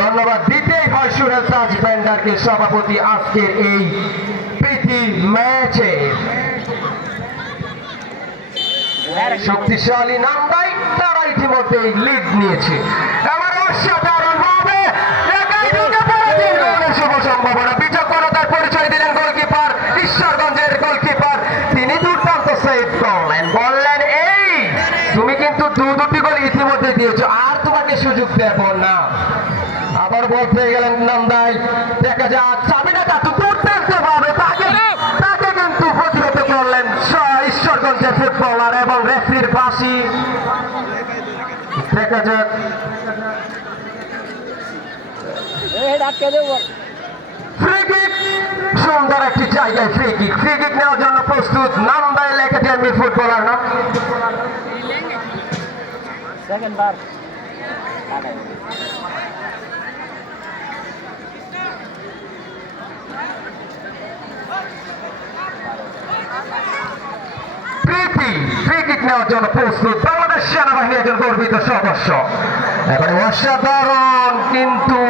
ধন্যবাদ। দিতেই হয় সুরেশ রাজ ব্যান্ডারকে সভাপতি আজকের এই প্রীতি ম্যাচে। শক্তিশালী নামদাই তারা ইতিমধ্যেই লিড নিয়েছে। তিনি দুর্দান্ত সেভ করলেন। বললেন, এই, তুমি কিন্তু দু দুটি গোল ইতিমধ্যে দিয়েছ। আর সুযোগ দেব না। আবার বলতে গেলেন নামদাই দেখা যাক চাবিনা তাতু দুর্দান্ত ভাবে তাকে তাকে কিন্তু প্রতিহত করলেন ঈশ্বরগঞ্জের ফুটবলার এবং রেফরির বাসি দেখা যাক। সুন্দর একটি জায়গায় ফ্রি কিক ফ্রি কিক নেওয়ার জন্য প্রস্তুত নামদাইল একাডেমি ফুটবলার না সেকেন্ড বার নেওয়ার জন্য প্রস্তুত বাংলাদেশ সেনাবাহিনী একজন গর্বিত সদস্য এবারে অসাধারণ কিন্তু